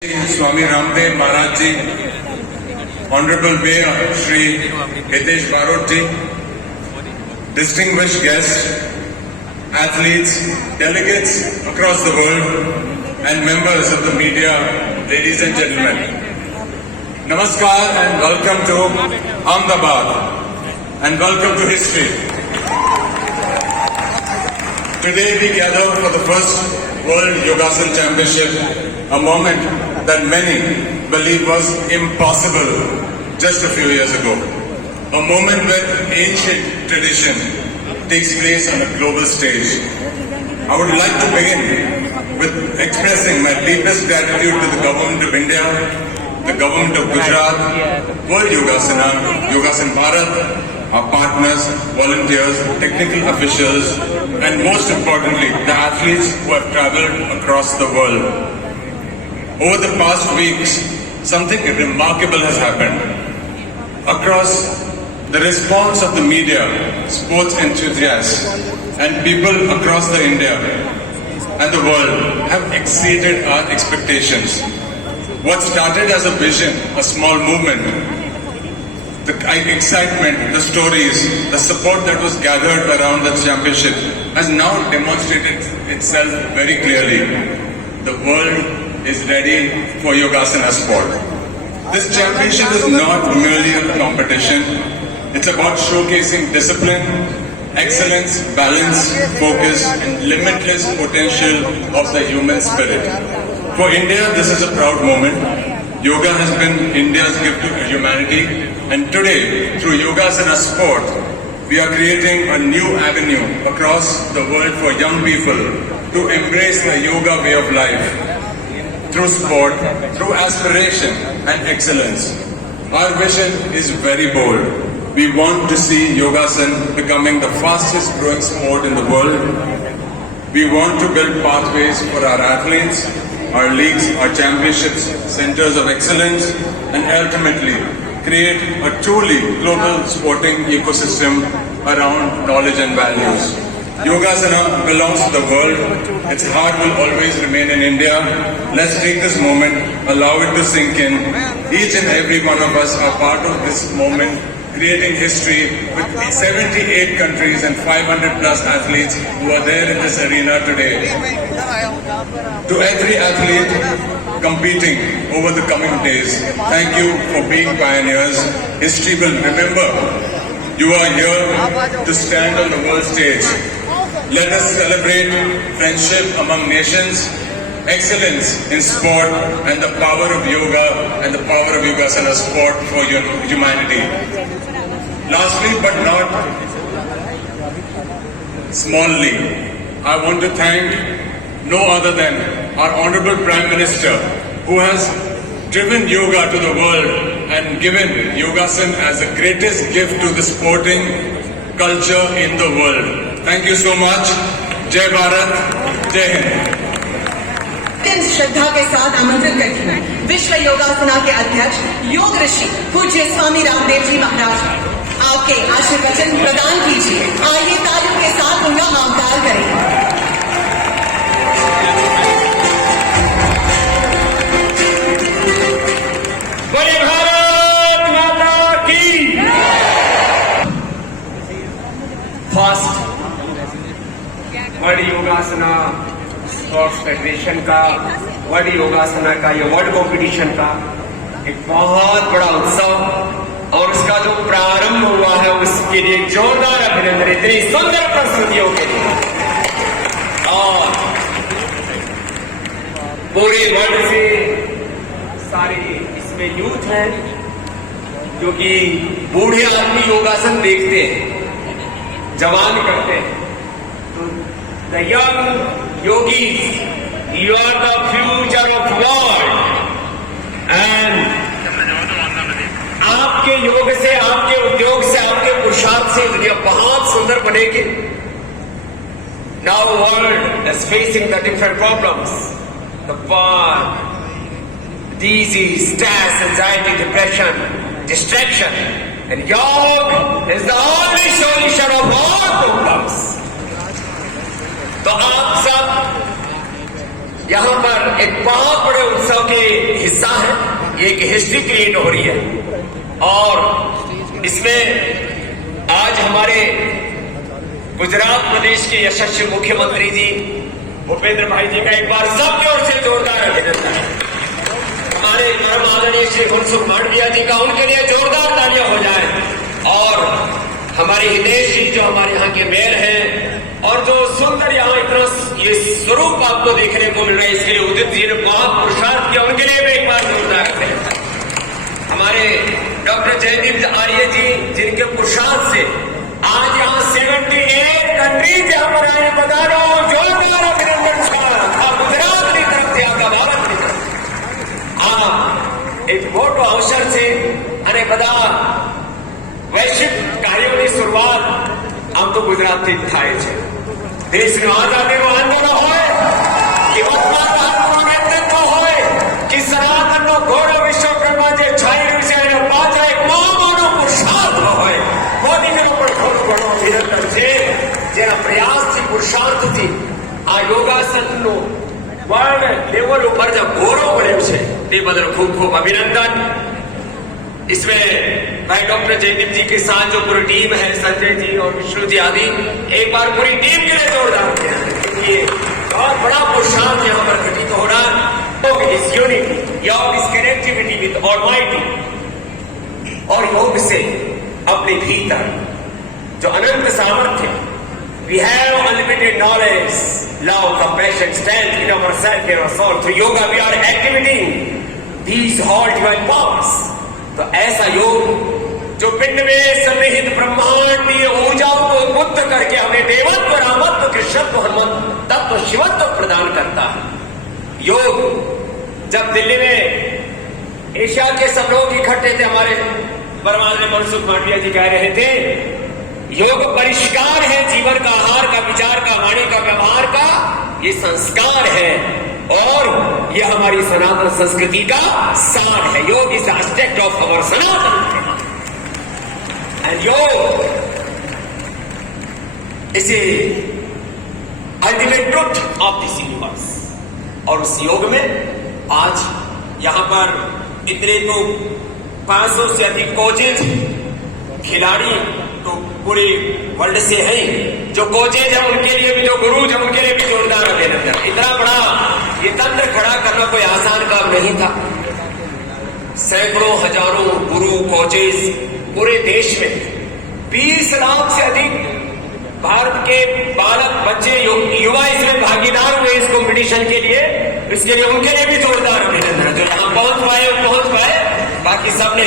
Swami Ramdev Maharaj Ji, Honorable Mayor Shri Hitesh Barot Ji, distinguished guests, athletes, delegates across the world, and members of the media, ladies and gentlemen. Namaskar and welcome to Ahmedabad and welcome to history. Today we gather for the first World Yogasan Championship, a moment that many believe was impossible just a few years ago. A moment where ancient tradition takes place on a global stage. I would like to begin with expressing my deepest gratitude to the Government of India, the Government of Gujarat, World Yogasana, Yogasan Bharat, our partners, volunteers, technical officials, and most importantly, the athletes who have traveled across the world. Over the past weeks, something remarkable has happened. Across the response of the media, sports enthusiasts, and people across the India and the world have exceeded our expectations. What started as a vision, a small movement, the excitement, the stories, the support that was gathered around the championship has now demonstrated itself very clearly. The world is ready for Yogasana sport. This championship is not merely a competition. It's about showcasing discipline, excellence, balance, focus, and limitless potential of the human spirit. For India, this is a proud moment. Yoga has been India's gift to humanity, and today, through Yogasana sport, we are creating a new avenue across the world for young people to embrace the yoga way of life. Through sport, through aspiration and excellence. Our vision is very bold. We want to see Yogasan becoming the fastest growing sport in the world. We want to build pathways for our athletes, our leagues, our championships, centers of excellence, and ultimately create a truly global sporting ecosystem around knowledge and values. Yogasana belongs to the world. Its heart will always remain in India. Let's take this moment, allow it to sink in. Each and every one of us are part of this moment, creating history with 78 countries and 500 plus athletes who are there in this arena today. To every athlete competing over the coming days, thank you for being pioneers. History will remember you are here to stand on the world stage. Let us celebrate friendship among nations, excellence in sport, and the power of yoga and the power of Yogasana sport for humanity. Lastly but not smallly, I want to thank no other than our Honorable Prime Minister, who has driven yoga to the world and given Yogasan as the greatest gift to the sporting culture in the world. Thank you so much. Jai Bharat, Jai Hind. श्रद्धा के साथ आमंत्रित करती हूँ विश्व योगासना के अध्यक्ष योग ऋषि पूज्य स्वामी रामदेव जी महाराज, आपके आशीर्वचन प्रदान कीजिए। आइए तालियों के साथ उनका आमंत्रण करें। वर्ल्ड योगासना स्पोर्ट्स फेडरेशन का, वर्ल्ड योगासना का, ये वर्ल्ड कॉम्पिटिशन का एक बहुत बड़ा उत्सव और उसका जो प्रारंभ हुआ है उसके लिए जोरदार अभिनंदन, इतनी सुंदर प्रस्तुतियों के लिए। और पूरे वर्ल्ड से सारे इसमें यूथ हैं, क्योंकि बूढ़े आदमी योगासन देखते हैं, जवान करते हैं। The young yogis, you are the future of world, and आपके योग से, आपके उद्योग से, आपके पुरुषार्थ से दुनिया बहुत सुंदर बनेगी। Now world is facing the different problems, the war, disease, stress, anxiety, depression, distraction, and yoga is the only solution of all problems. तो आप सब यहाँ पर एक बहुत बड़े उत्सव के हिस्सा है। ये एक हिस्ट्री क्रिएट हो रही है और इसमें आज हमारे गुजरात प्रदेश के यशस्वी मुख्यमंत्री जी भूपेंद्र भाई जी का एक बार सब जोर से जोरदार अभिनंदन है। हमारे परम आदरणीय श्री मनसुख मांडविया जी का उनके लिए जोरदार तालियां हो जाए और हमारे हितेश जी जो हमारे यहाँ के मेयर हैं और जो सुंदर यहाँ इतना ये स्वरूप आपको देखने को मिल रहा है, इसके लिए उदित जी ने बहुत पुरुषार्थ किया, उनके लिए भी एक बार जोरदार करें। हमारे डॉक्टर जयदीप आर्य जी जिनके पुरुषार्थ से आज यहाँ 78 कंट्रीज यहाँ पर आए, बता रहा हूँ जोरदार अभिनंदन गुजरात की तरफ से आपका भारत की तरफ आप एक मोटो अवसर से અને બધા વૈશ્વિક કાર્યોની શરૂઆત આમ તો ગુજરાતથી જ થાય છે। દેશનું આઝાદીનું આંદોલન હોય કે વર્તમાન ભારતનું નેતૃત્વ હોય કે સનાતનનો ગૌરવ વિશ્વભરમાં જે છાઈ રહ્યું છે એના પાછળ એક મહામાનો પુરુષાર્થ હોય। મોદીજીનો પણ ઘણો ઘણો અભિનંદન છે જેના પ્રયાસથી પુરુષાર્થથી આ યોગાસનનો વર્લ્ડ લેવલ ઉપર જે ગૌરવ મળ્યું છે તે બદલ ખૂબ ખૂબ અભિનંદન। इसमें भाई डॉक्टर जयदीप जी के साथ जो पूरी टीम है, संजय जी और विष्णु जी आदि, एक बार पूरी टीम के लिए जोरदार किया क्योंकि बहुत बड़ा पुरुषार्थ यहाँ पर घटित हो रहा है। इस यूनिटी, योग इस कनेक्टिविटी विद ऑलमाइटी और योग से अपने भीतर जो अनंत सामर्थ्य, we have unlimited knowledge, love, compassion, strength in our self and our soul. Through yoga we are activating these all divine powers. तो ऐसा योग जो पिंड में सन्निहित ब्रह्मांडीय ऊर्जाओं को उद्बुद्ध करके हमें देवत्व, रामत्व, कृष्णत्व, हनुमत तत्व, शिवत्व प्रदान करता है। योग जब दिल्ली में एशिया के सब लोग इकट्ठे थे, हमारे परमात्मा मनसुख मांडविया जी कह रहे थे योग परिष्कार है जीवन का, आहार का, विचार का, वाणी का, व्यवहार का, ये संस्कार है और ये हमारी सनातन संस्कृति का सार है। Yoga is aspect of our Sanatan and yoga is ultimate truth of this universe. और उस योग में आज यहां पर इतने तो 500 से अधिक कोचेज, खिलाड़ी तो पूरे वर्ल्ड से हैं, जो कोचेज है उनके लिए भी, जो गुरुज है उनके लिए भी जोरदार अभिनंदन। इतना बड़ा ये तंत्र खड़ा करना कोई आसान काम नहीं था। सैकड़ों हजारों गुरु, कोचेज पूरे देश में 20 लाख से अधिक भारत के बालक, बच्चे, युवा इसमें भागीदार हुए इस कॉम्पिटिशन के लिए। इसके लिए उनके लिए भी जोरदार अभिनंदन। जो यहाँ पहुंच पाए वो पहुंच पाए, बाकी सबने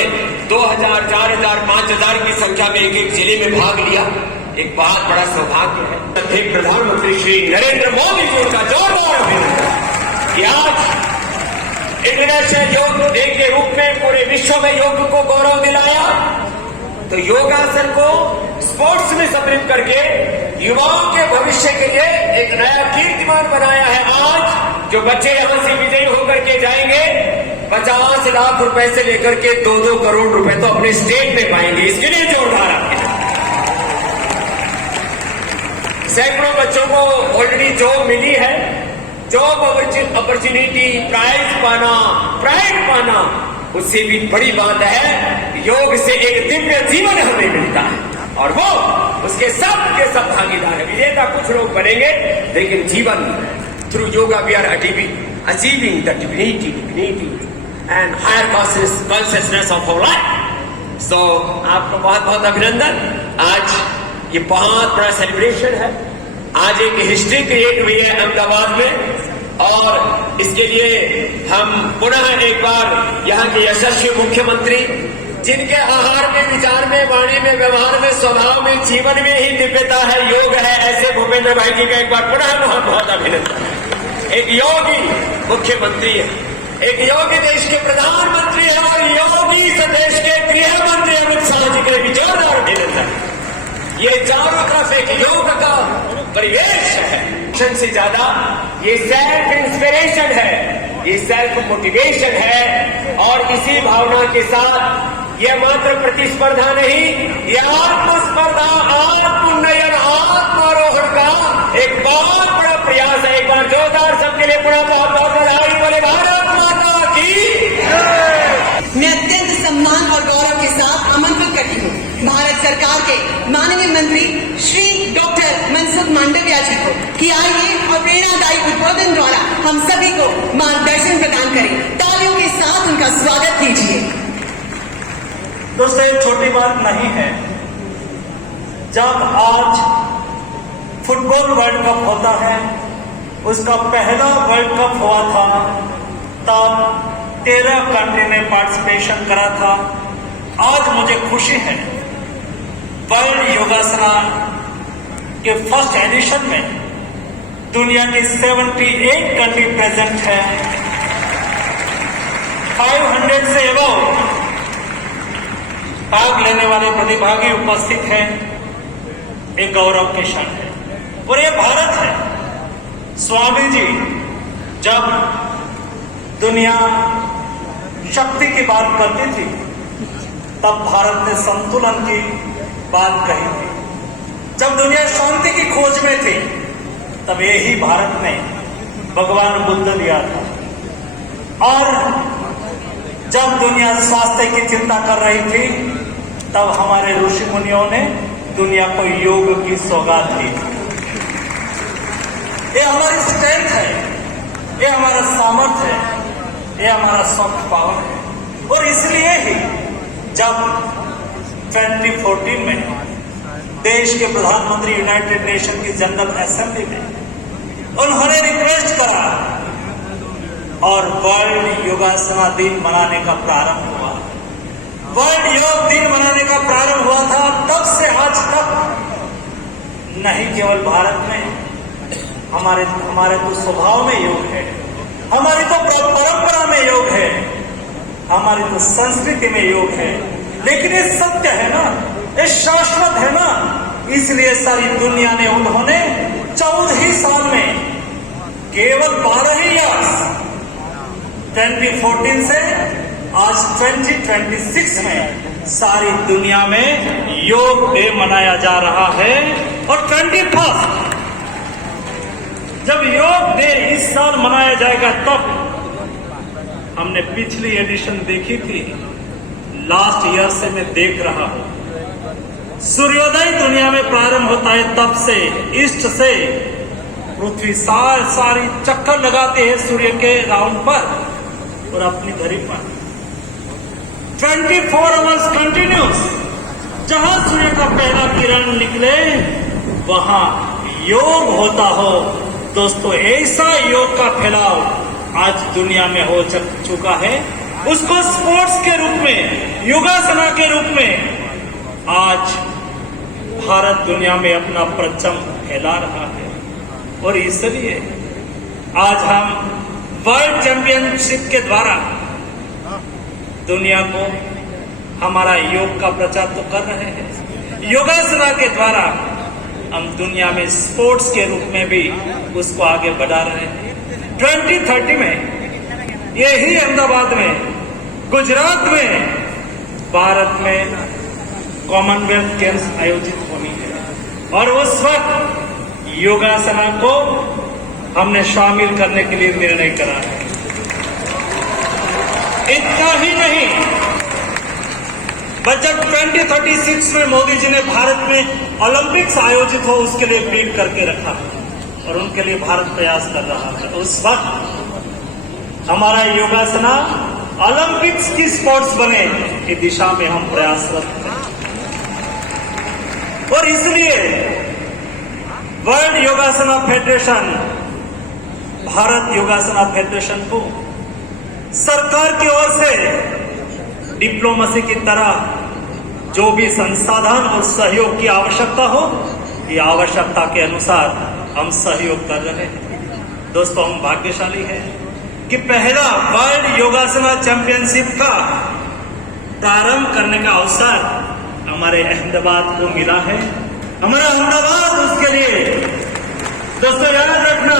2000, 4000, 5000 की संख्या में एक एक जिले में भाग लिया। एक बहुत बड़ा सौभाग्य है। प्रधानमंत्री श्री नरेंद्र मोदी जी का जोरदार अभिनंदन कि आज इंटरनेशनल योग डे के रूप में पूरे विश्व में योग को गौरव दिलाया। तो योगासन को स्पोर्ट्स में सम्मिलित करके युवाओं के भविष्य के लिए एक नया कीर्तिमान बनाया है। आज जो बच्चे यहां से विजयी होकर के जाएंगे 50 लाख रुपए से लेकर के 2-2 करोड़ रुपए तो अपने स्टेट में पाएंगे। इसके लिए जोरदार सैकड़ों बच्चों को ऑलरेडी जॉब मिली है। जॉब अपॉर्चुनिटी, प्राइज पाना, प्राइड पाना, उससे भी बड़ी बात है योग से एक दिव्य जीवन हमें मिलता है और वो उसके सब के सब भागीदार है। विजेता कुछ लोग बनेंगे लेकिन जीवन through yoga we are achieving the divinity and higher consciousness of our life. So आपको बहुत बहुत अभिनंदन। आज ये बहुत बड़ा सेलिब्रेशन है। आज एक हिस्ट्री क्रिएट हुई है अहमदाबाद में और इसके लिए हम पुनः एक बार यहाँ के यशस्वी मुख्यमंत्री जिनके आहार में, विचार में, वाणी में, व्यवहार में, स्वभाव में, जीवन में ही दिव्यता है, योग है, ऐसे भूपेंद्र भाई जी का एक बार पुनः बहुत बहुत अभिनंदन। एक योगी मुख्यमंत्री है, एक योगी देश के प्रधानमंत्री है और योगी देश के गृह मंत्री अमित शाह जी के भी जोरदार अभिनंदन। ये चारों तरफ एक योग का परिवेश है। से ज्यादा ये सेल्फ इंस्पिरेशन है, ये सेल्फ मोटिवेशन है और इसी भावना के साथ ये मात्र प्रतिस्पर्धा नहीं, ये आत्मस्पर्धा, आत्मोन्नयन, आत्मारोहण का एक बहुत बड़ा प्रयास है। एक बार जोरदार सबके लिए पूरा बहुत बहुत बधाई। बोले भारत माता की। मैं अत्यंत सम्मान और गौरव के साथ आमंत्रित करती हूँ भारत सरकार के माननीय मंत्री श्री डॉक्टर मनसुख मांडविया जी को कि आइए और प्रेरणादायी उद्बोधन द्वारा हम सभी को मार्गदर्शन प्रदान करें। तालियों के साथ उनका स्वागत कीजिए। दोस्तों, ये छोटी बात नहीं है। जब आज फुटबॉल वर्ल्ड कप होता है, उसका पहला वर्ल्ड कप हुआ था, तब 13 कंट्री ने पार्टिसिपेशन करा था। आज मुझे खुशी है वर्ल्ड योगासना के फर्स्ट एडिशन में दुनिया की 78 कंट्री प्रेजेंट है। 500 से अबव भाग लेने वाले प्रतिभागी उपस्थित हैं। एक गौरव की क्षण है और ये भारत है। स्वामी जी जब दुनिया शक्ति की बात करती थी, तब भारत ने संतुलन की बात कही थी। जब दुनिया शांति की खोज में थी, तब यही भारत ने भगवान बुद्ध लिया था। और जब दुनिया स्वास्थ्य की चिंता कर रही थी, तब हमारे ऋषि मुनियों ने दुनिया को योग की सौगात दी। ये हमारी स्ट्रेंथ है, ये हमारा सामर्थ्य है, ये हमारा सॉफ्ट पावर है। और इसलिए ही जब 2014 में देश के प्रधानमंत्री यूनाइटेड नेशन की जनरल असेंबली में उन्होंने रिक्वेस्ट करा और वर्ल्ड योगासना दिन मनाने का प्रारंभ हुआ। वर्ल्ड योग दिन मनाने का प्रारंभ हुआ था। तब से आज तक नहीं केवल भारत में, हमारे तो स्वभाव में योग है, हमारी तो परंपरा में योग है, हमारी तो संस्कृति में योग है। लेकिन ये सत्य है ना, ये शाश्वत है ना, इसलिए सारी दुनिया ने उन्होंने 14 साल में केवल 12 ही ईयर्स 2014 से आज 2026 में सारी दुनिया में योग डे मनाया जा रहा है। और 21 जब योग डे इस साल मनाया जाएगा, तब हमने पिछली एडिशन देखी थी, लास्ट ईयर से मैं देख रहा हूं। सूर्योदय दुनिया में प्रारंभ होता है, तब से ईस्ट से पृथ्वी सारी चक्कर लगाते हैं सूर्य के राउंड पर और अपनी धरी पर 24 आवर्स कंटिन्यूस। जहां सूर्य का पहला किरण निकले वहां योग होता हो। दोस्तों, ऐसा योग का फैलाव आज दुनिया में हो चुका है। उसको स्पोर्ट्स के रूप में, योगासना के रूप में आज भारत दुनिया में अपना परचम फैला रहा है। और इसलिए आज हम वर्ल्ड चैंपियनशिप के द्वारा दुनिया को हमारा योग का प्रचार तो कर रहे हैं। योगासना के द्वारा हम दुनिया में स्पोर्ट्स के रूप में भी उसको आगे बढ़ा रहे हैं। 2030 में यही अहमदाबाद में, गुजरात में, भारत में कॉमनवेल्थ गेम्स आयोजित होनी है और उस वक्त योगासना को हमने शामिल करने के लिए निर्णय करा है। इतना ही नहीं, बजट 2036 में मोदी जी ने भारत में ओलंपिक्स आयोजित हो उसके लिए ब्रीफ करके रखा और उनके लिए भारत प्रयास कर रहा है। उस वक्त हमारा योगासना ओलंपिक्स की स्पोर्ट्स बने की दिशा में हम प्रयासरत हैं। और इसलिए वर्ल्ड योगासना फेडरेशन, भारत योगासना फेडरेशन को सरकार की ओर से डिप्लोमेसी की तरह जो भी संसाधन और सहयोग की आवश्यकता हो, ये आवश्यकता के अनुसार हम सहयोग कर रहे हैं। दोस्तों, हम भाग्यशाली हैं कि पहला वर्ल्ड योगासना चैंपियनशिप का प्रारंभ करने का अवसर हमारे अहमदाबाद को मिला है। हमारा अहमदाबाद उसके लिए, दोस्तों याद रखना,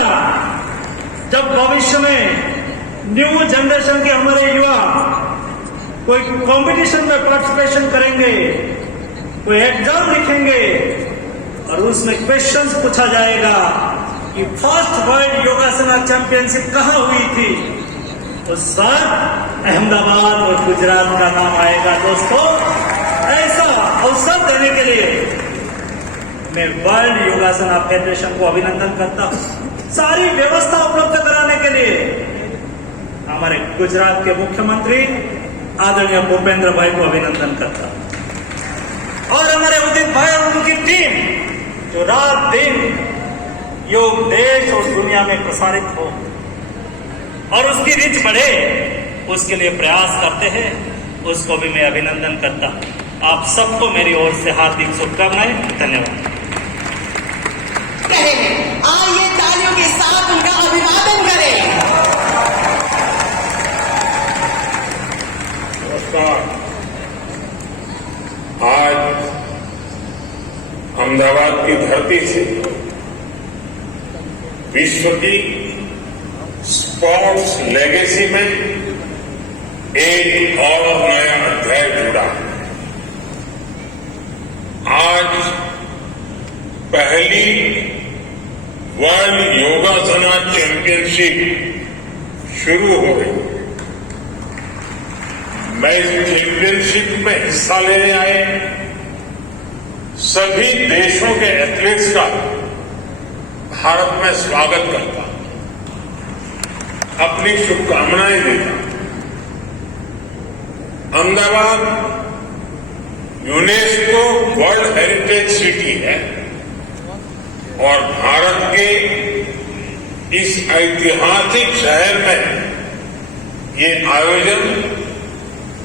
जब भविष्य में न्यू जनरेशन के हमारे युवा कोई कंपटीशन में पार्टिसिपेशन करेंगे, कोई एग्जाम लिखेंगे, और उसमें क्वेश्चंस पूछा जाएगा कि फर्स्ट वर्ल्ड योगासना चैंपियनशिप कहाँ हुई थी, उस वक्त अहमदाबाद और गुजरात का नाम आएगा। दोस्तों, ऐसा अवसर देने के लिए मैं वर्ल्ड योगासना फेडरेशन को अभिनंदन करता हूं। सारी व्यवस्था उपलब्ध कराने के लिए हमारे गुजरात के मुख्यमंत्री आदरणीय भूपेंद्र भाई को अभिनंदन करता हूं, और हमारे उदित भाई और उनकी टीम जो रात दिन योग देश और दुनिया में प्रसारित हो और उसकी रीच बढ़े, उसके लिए प्रयास करते हैं, उसको भी मैं अभिनंदन करता हूं। आप सबको मेरी ओर से हार्दिक शुभकामनाएं। धन्यवाद। आइए तालियों के साथ उनका अभिवादन करें। नमस्कार। आज अहमदाबाद की धरती से विश्व की स्पोर्ट्स लेगेसी में एक और नया अध्याय जुड़ा। आज पहली वर्ल्ड योगासना चैंपियनशिप शुरू हो रही है। मैं इस चैंपियनशिप में हिस्सा लेने आए सभी देशों के एथलीट्स का भारत में स्वागत करता, अपनी शुभकामनाएं देता। Ahmedabad UNESCO world heritage city है और भारत के इस ऐतिहासिक शहर में ये आयोजन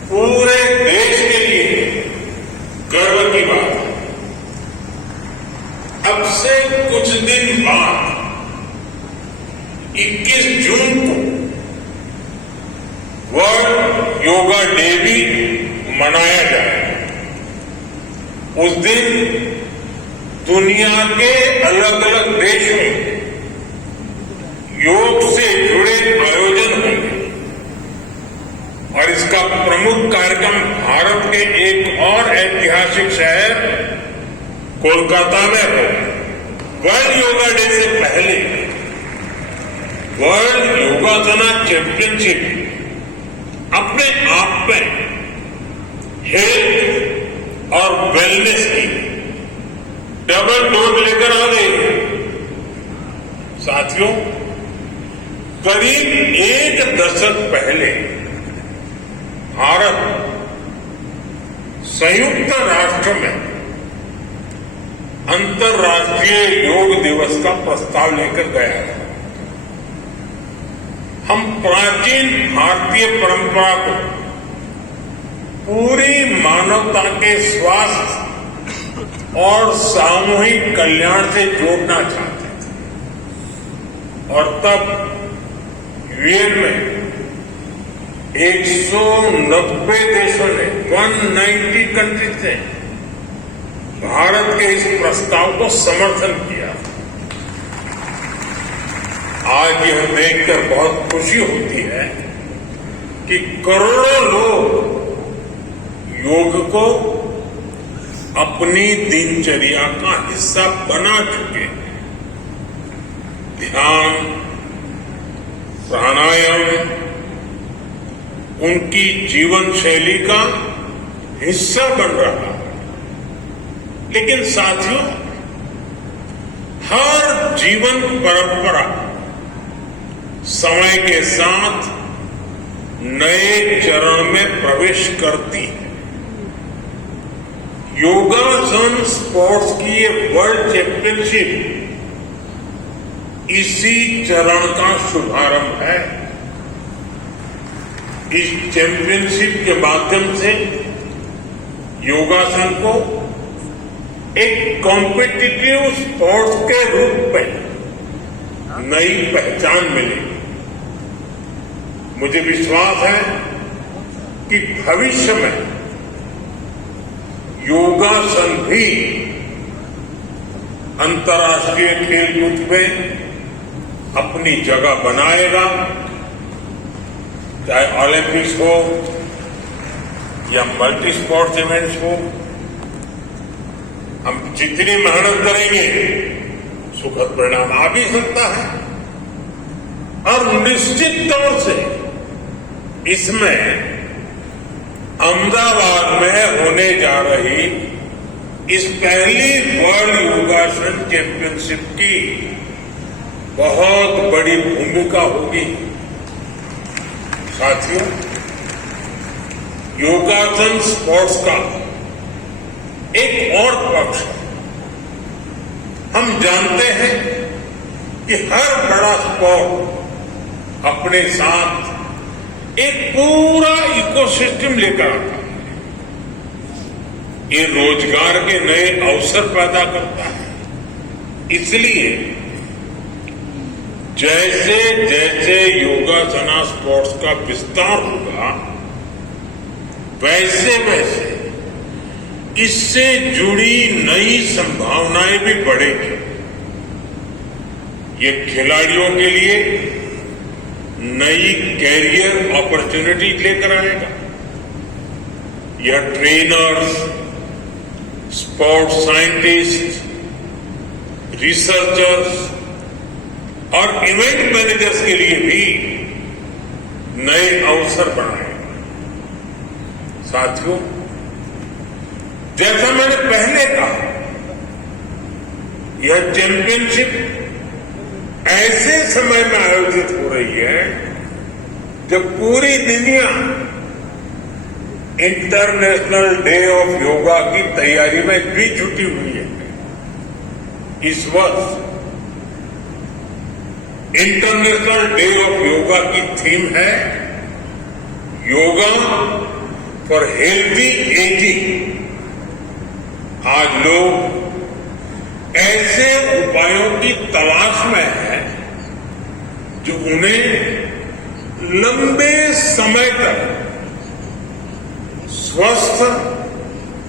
पूरे देश के लिए गर्व की बात है। अब से कुछ दिन बाद 21 जून को वर्ल्ड योगा डे भी मनाया जाएगा। उस दिन दुनिया के अलग अलग देशों में योग से जुड़े आयोजन होंगे और इसका प्रमुख कार्यक्रम भारत के एक और ऐतिहासिक शहर कोलकाता में हो। वर्ल्ड योगा डे से पहले वर्ल्ड योगासना चैंपियनशिप अपने आप में हेल्थ और वेलनेस की डबल डोज लेकर आ गई। साथियों, करीब एक दशक पहले भारत संयुक्त राष्ट्र में अंतर्राष्ट्रीय योग दिवस का प्रस्ताव लेकर गया था। हम प्राचीन भारतीय परंपरा को पूरी मानवता के स्वास्थ्य और सामूहिक कल्याण से जोड़ना चाहते थे और तब यूएन में 190 देशों ने 190 कंट्रीज ने भारत के इस प्रस्ताव को समर्थन किया। आज यह देखकर बहुत खुशी होती है कि करोड़ों लोग योग को अपनी दिनचर्या का हिस्सा बना चुके हैं। ध्यान, प्राणायाम उनकी जीवन शैली का हिस्सा बन रहा है। लेकिन साथियों, हर जीवन परंपरा समय के साथ नए चरण में प्रवेश करती है। योगासन स्पोर्ट्स की ये वर्ल्ड चैंपियनशिप इसी चरण का शुभारंभ है। इस चैंपियनशिप के माध्यम से योगासन को एक कॉम्पिटिटिव स्पोर्ट्स के रूप में नई पहचान मिली। मुझे विश्वास है कि भविष्य में योगासन भी अंतर्राष्ट्रीय खेलकूद में अपनी जगह बनाएगा, चाहे ओलंपिक्स हो या मल्टी स्पोर्ट्स इवेंट्स हो। हम जितनी मेहनत करेंगे सुखद परिणाम आ भी सकता है। और निश्चित तौर से इसमें अहमदाबाद में होने जा रही इस पहली वर्ल्ड योगासन चैंपियनशिप की बहुत बड़ी भूमिका होगी। साथियों, योगासन स्पोर्ट्स का एक और पक्ष है। हम जानते हैं कि हर बड़ा स्पोर्ट अपने साथ एक पूरा इकोसिस्टम लेकर आता है। ये रोजगार के नए अवसर पैदा करता है। इसलिए जैसे जैसे योगासना स्पोर्ट्स का विस्तार होगा वैसे वैसे इससे जुड़ी नई संभावनाएं भी बढ़ेगी। ये खिलाड़ियों के लिए नई कैरियर अपॉर्चुनिटी लेकर आएगा। यह ट्रेनर्स, स्पोर्ट्स साइंटिस्ट, रिसर्चर्स और इवेंट मैनेजर्स के लिए भी नए अवसर बनाएगा। साथियों, जैसा मैंने पहले कहा, यह चैंपियनशिप ऐसे समय में आयोजित हो रही है जब पूरी दुनिया इंटरनेशनल डे ऑफ योगा की तैयारी में भी जुटी हुई है। इस वर्ष इंटरनेशनल डे ऑफ योगा की थीम है योगा फॉर हेल्थी एजिंग। आज लोग ऐसे उपायों की तलाश में हैं जो उन्हें लंबे समय तक स्वस्थ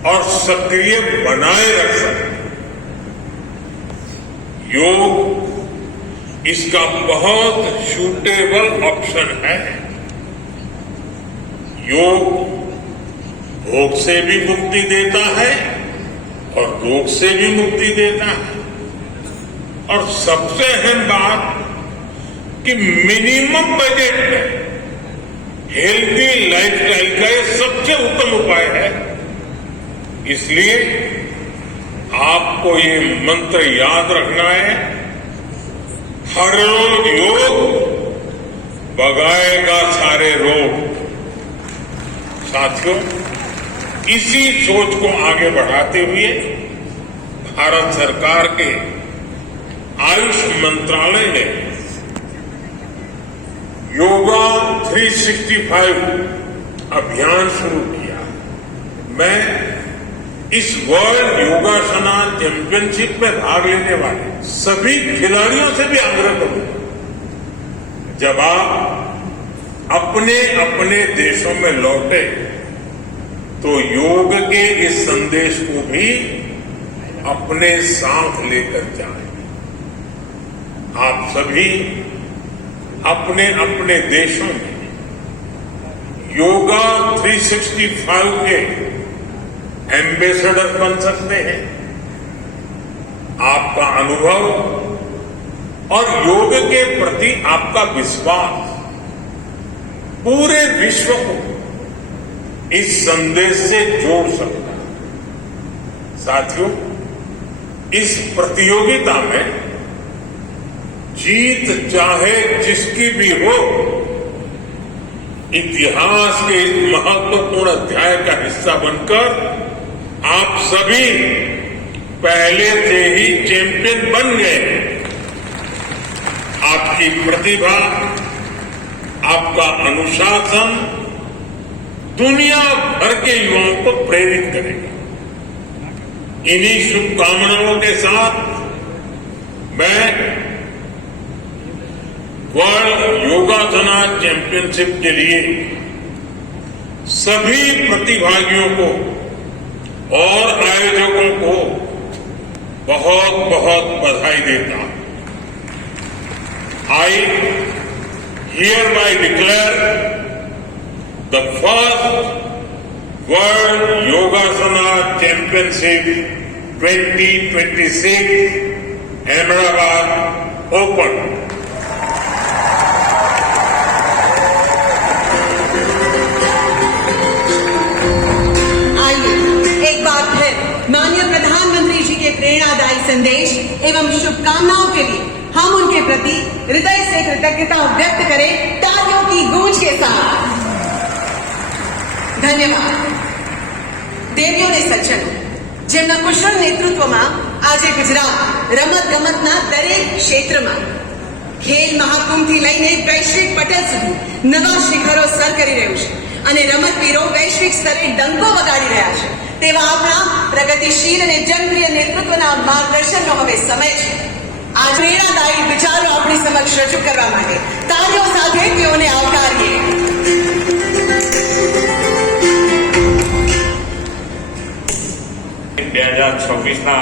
और सक्रिय बनाए रख सके। योग इसका बहुत सूटेबल ऑप्शन है। योग भोग से भी मुक्ति देता है और रोग से भी मुक्ति देता है। और सबसे अहम बात कि मिनिमम बजट में हेल्थी लाइफस्टाइल का ये सबसे उत्तम उपाय है। इसलिए आपको ये मंत्र याद रखना है, हर रोज योग भगाएगा सारे रोग। साथियों, इसी सोच को आगे बढ़ाते हुए भारत सरकार के आयुष मंत्रालय ने योगा 365 अभियान शुरू किया। मैं इस वर्ल्ड योगासना चैंपियनशिप में भाग लेने वाले सभी खिलाड़ियों से भी आग्रह करूंगा, जब आप अपने अपने देशों में लौटे तो योग के इस संदेश को भी अपने साथ लेकर जाएं। आप सभी अपने अपने देशों में योगा 365 के एम्बेसडर बन सकते हैं। आपका अनुभव और योग के प्रति आपका विश्वास पूरे विश्व को इस संदेश से जोड़ सकता है। साथियों, इस प्रतियोगिता में जीत चाहे जिसकी भी हो, इतिहास के इस महत्वपूर्ण अध्याय का हिस्सा बनकर आप सभी पहले से ही चैंपियन बन गए। आपकी प्रतिभा, आपका अनुशासन दुनिया भर के युवाओं को प्रेरित करेगा। इन्हीं शुभकामनाओं के साथ मैं वर्ल्ड योगासना चैंपियनशिप के लिए सभी प्रतिभागियों को और आयोजकों को बहुत बहुत बधाई देता हूं। I hereby declare the first World Yogasana Championship 2026 Ahmedabad Open. आइए एक बार फिर माननीय प्रधानमंत्री जी के प्रेरणादायी संदेश एवं शुभकामनाओं के लिए हम उनके प्रति हृदय से कृतज्ञता व्यक्त करें तालियों की गूंज के साथ। धन्यवाद। દેવીઓ ને સજ્જનો, જેમના કુશળ નેતૃત્વમાં આજે ગુજરાત રમત ગમતના દરેક ક્ષેત્રમાં ખેલ મહાકુંભથી લઈને વૈશ્વિક પટલ સુધી નવા શિખરો સર કરી રહ્યું છે અને રમતવીરો વૈશ્વિક સ્તરે ડંકો વગાડી રહ્યા છે તેવા આપણા પ્રગતિશીલ અને જનપ્રિય નેતૃત્વના માર્ગદર્શનનો હવે સમય છે। આ પ્રેરણાદાયી વિચારો આપણી સમક્ષ રજૂ કરવા માટે તાળીઓ સાથે તેઓને આવકારીએ। 2026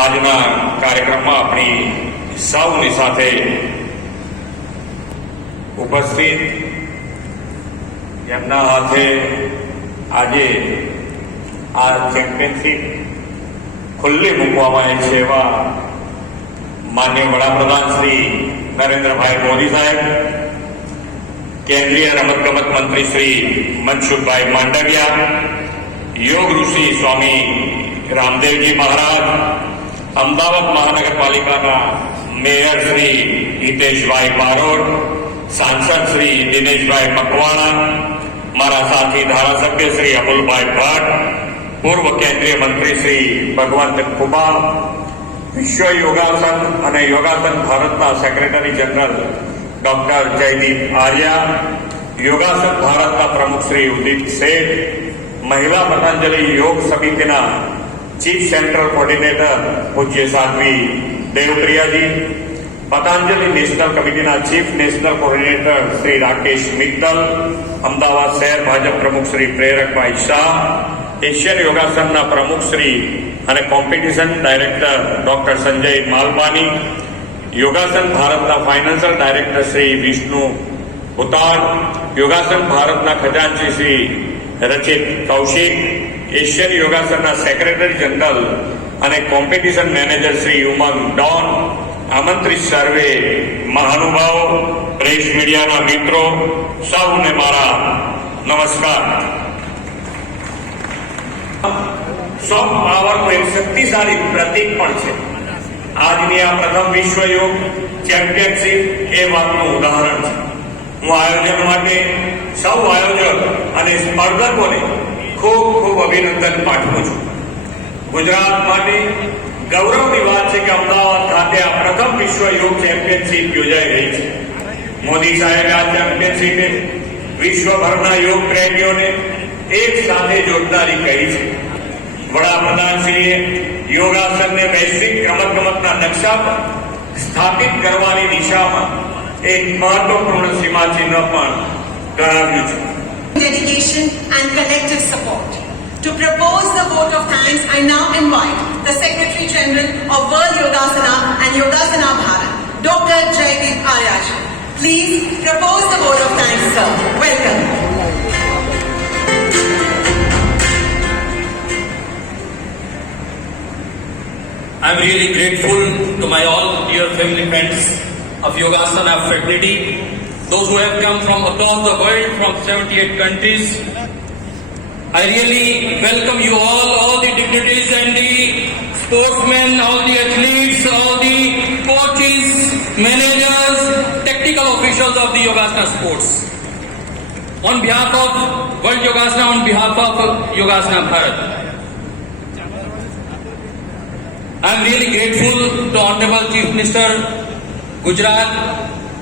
આજના કાર્યક્રમમાં આપણી સૌની સાથે ઉપસ્થિત એમના હાથે આજે આ ચેમ્પિયનશિપ ખુલ્લી મૂકવામાં આવી છે એવા માનનીય વડાપ્રધાન શ્રી નરેન્દ્રભાઈ મોદી સાહેબ, કેન્દ્રીય રમતગમત મંત્રી શ્રી મનસુખભાઈ માંડવિયા, योग ऋषि स्वामी रामदेवजी महाराज, अमदावाद महानगरपालिका मेयर श्री हितेश भाई बारोट, सांसद श्री दिनेश भाई मकवाणा, मारा साथी धारासभ्य श्री अमूल भाई भट्ट, पूर्व केंद्रीय मंत्री श्री भगवंत खुबा, विश्व योगासन और Yogasana Bharat secretary general doctor Jaideep Arya, Yogasana Bharat प्रमुख श्री उदित सेठ, महिला पतंजलि योग समिति चीफ सेंट्रल कोऑर्डिनेटर पूज्य Sadhvi Devpriya ji, Patanjali national committee chief national coordinator Shri Rakesh Mittal, Amdavad शहर भाजपा प्रमुख श्री प्रेरक भाई शाह, एशियन योगासन प्रमुख श्री और competition director doctor Sanjay Malpani, योगासन भारत फाइनेंशियल डायरेक्टर श्री विष्णु उतार, योगासन भारत खजांची श्री रचित कौशिक, एशियन योगासन सेक्रेटरी जनरल और कॉम्पिटिशन मैनेजर श्री उमंग डॉन, आमंत्रित सर्वे महानुभाव, प्रेस मीडिया मित्रों, सबने मारा नमस्कार। सॉफ्ट पावर को एक शक्तिशाली प्रतीक पण छे। આજની આ પ્રથમ વિશ્વ યોગ ચેમ્પિયનશિપ એ વાતનું ઉદાહરણ છે। હું આયોજન માટે સૌ આયોજક અને સ્પર્ધકોને ખૂબ ખૂબ અભિનંદન પાઠવું છું। ગુજરાત માટે ગૌરવની વાત છે કે અમદાવાદ ખાતે આ પ્રથમ વિશ્વ યોગ ચેમ્પિયનશિપ યોજાઈ રહી છે। મોદી સાહેબે આ ચેમ્પિયનશિપે વિશ્વભરના યોગ પ્રેમીઓને એક સાથે જોડનારી કહી છે। વડાપ્રધાનશ્રીએ યોગાસનને વૈશ્વિક રમતગમતના નકશા પર સ્થાપિત કરવાની દિશામાં એક મહત્વપૂર્ણ સીમાચિહ્ન પણ ધરાવ્યું છે। Dedication and collective support. To propose the vote of thanks, I now invite the Secretary General of World Yogasana and Yogasana Bharat, Dr. Jaydeep Arya. Please propose the vote of thanks, sir. Welcome. I'm really grateful to my all dear family friends of Yogasana fraternity, those who have come from across the world from 78 countries. I really welcome you all the dignitaries and the sportsmen, all the athletes, all the coaches, managers, technical officials of the Yogasana sports. On behalf of World Yogasana, on behalf of Yogasana Bharat, I am really grateful to Honorable Chief Minister Gujarat,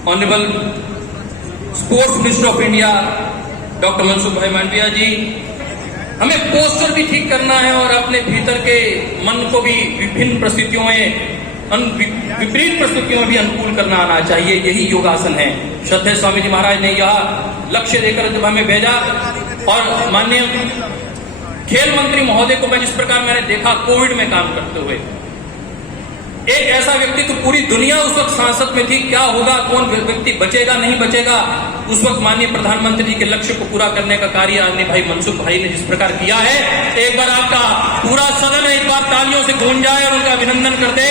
Honorable Sports Minister of India, Dr. Mansukh Bhai Mandviya जी। हमें poster भी ठीक करना है और अपने भीतर के मन को भी विभिन्न परिस्थितियों में विपरीत परिस्थितियों में भी अनुकूल करना आना चाहिए। यही योगासन है। श्रद्धेय स्वामी जी महाराज ने यह लक्ष्य देकर जब हमें भेजा और माननीय खेल मंत्री महोदय को मैं जिस प्रकार मैंने देखा कोविड में काम करते हुए, एक ऐसा व्यक्ति तो पूरी दुनिया उस वक्त सांसद में थी, क्या होगा, कौन व्यक्ति बचेगा नहीं बचेगा। उस वक्त माननीय प्रधानमंत्री जी के लक्ष्य को पूरा करने का कार्य आदरणीय भाई मनसुख भाई ने जिस प्रकार किया है, एक बार आपका पूरा सदन एक बार तालियों से गूंज जाए और उनका अभिनंदन करते।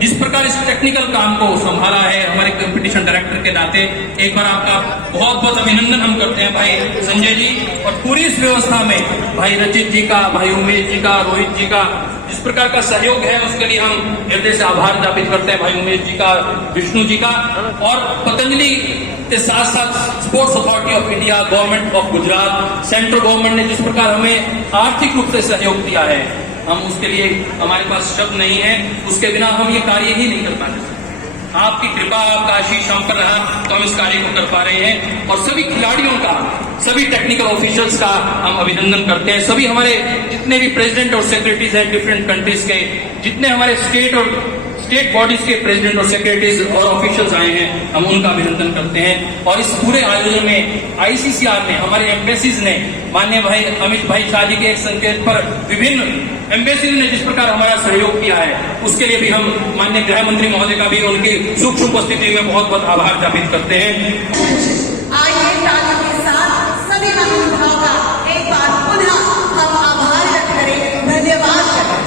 जिस प्रकार इस टेक्निकल काम को संभाला है हमारे कंपटीशन डायरेक्टर के नाते, एक बार आपका बहुत बहुत अभिनंदन हम करते हैं भाई संजय जी। और पूरी इस व्यवस्था में भाई रचित जी का, भाई उमेश जी का, रोहित जी का जिस प्रकार का सहयोग है उसके लिए हम हृदय से आभार ज्ञापित करते हैं, भाई उमेश जी का, विष्णु जी का। और पतंजलि के साथ साथ sports authority of India, government of Gujarat, central government ने जिस प्रकार हमें आर्थिक रूप से सहयोग दिया है, हम उसके लिए हमारे पास शब्द नहीं है, उसके बिना हम ये कार्य ही नहीं कर पाते। आपकी कृपा, आपका आशीष हम पर रहा तो हम इस कार्य को कर पा रहे हैं। और सभी खिलाड़ियों का, सभी टेक्निकल ऑफिशियल्स का हम अभिनंदन करते हैं। सभी हमारे जितने भी प्रेसिडेंट और सेक्रेटरीज हैं डिफरेंट कंट्रीज के, जितने हमारे स्टेट बॉडीज के प्रेसिडेंट और सेक्रेटरीज और ऑफिशियल्स आए हैं, हम उनका अभिनंदन करते हैं। और इस पूरे आयोजन में आईसीसीआर ने, हमारे एम्बेसीज ने, माननीय भाई अमित भाई शाह जी के एक संकेत पर विभिन्न एम्बेसीज ने जिस प्रकार हमारा सहयोग किया है, उसके लिए भी हम माननीय गृह मंत्री महोदय का भी उनकी सूक्ष्म उपस्थिति में बहुत बहुत आभार ज्ञापित करते हैं। आइए तालियों के साथ सभी महानुभावों का एक बार पुनः हम आभार व्यक्त करें, धन्यवाद करें।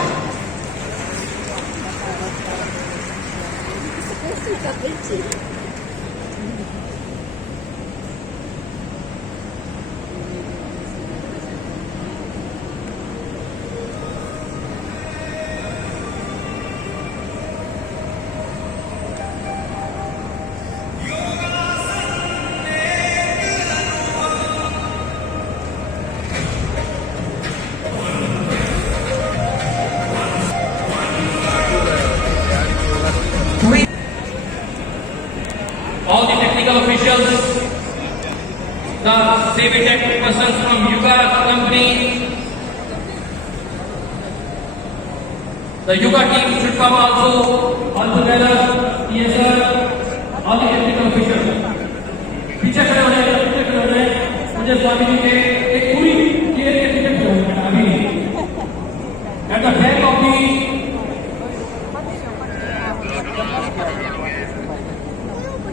All the technical officials, the safety tech persons from Yuga company, the Yuga team should come also all together. Yes sir, all the technical officials. पीछे खड़े हो जाए, मुझे स्वामी जी के एक पूरी चेयर के पीछे खड़े हो जाए अभी। At the back of the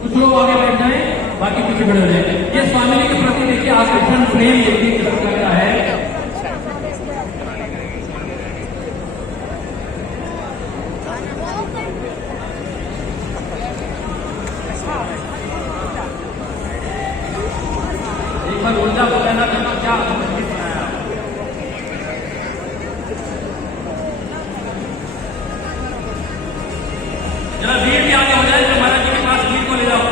कुछ लोग आगे बैठ जाए, बाकी पीछे खड़े हो जाए। ये स्वामी के प्रति देखिए आकर्षण प्रेम देखिए किस प्रकार का है। एक बार ऊर्जा को कहना चाहता क्या बनाया। जरा भीड़ भी आगे हो जाए तो महाराज जी के पास भीड़ को ले जाओ।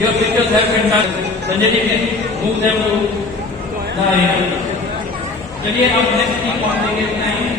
Your pictures have been done. Sanjay ji, move them to the area. चलिए अब नेक्स्ट की कौन देंगे?